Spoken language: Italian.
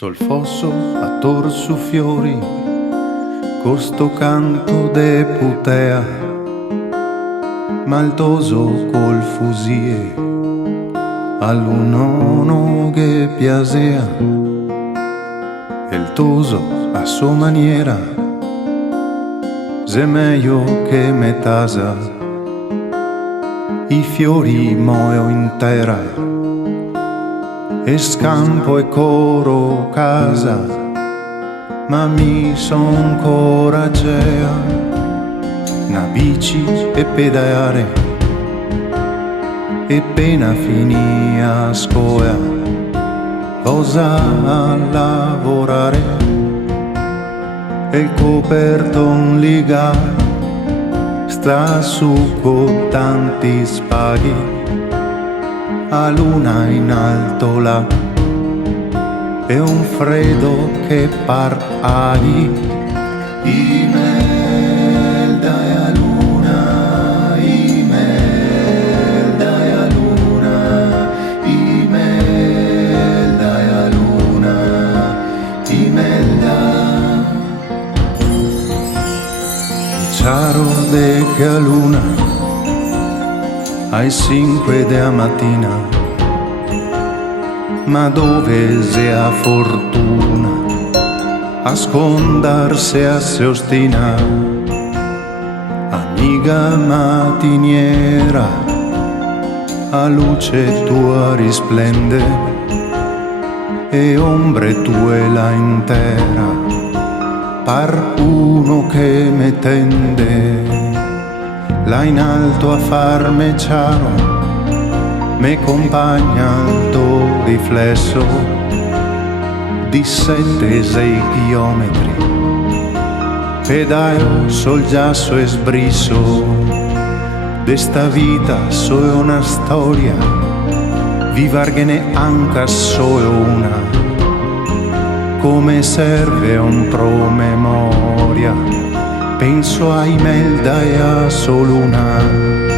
Sul fosso attor su fiori, costo canto de putea, maltoso col fusie, all'unono che piasea, il toso a sua maniera, se meglio che metasa, i fiori moio intera, e scampo e coro casa, ma mi son coragea, na bici e pedalare, e pena finì a scuola, cosa a lavorare, e il coperton liga, sta su con tanti spaghi, a luna in alto là, e un freddo che par aghi. Imelda e a luna, imelda e a luna, imelda e a luna, imelda. Ciaro de che a luna ai 5 della mattina, ma dove sia fortuna a scondarsi a se ostina, amiga matiniera, a luce tua risplende e ombre tue la intera, par uno che me tende. Là in alto a farme ciaro, me compagna il tuo riflesso di 7-6 chilometri, pedaio sul giasso e sbrisso, d'esta vita solo una storia, vivarghene anche solo una, come serve un promemoria. Penso a Imelda e a Soluna.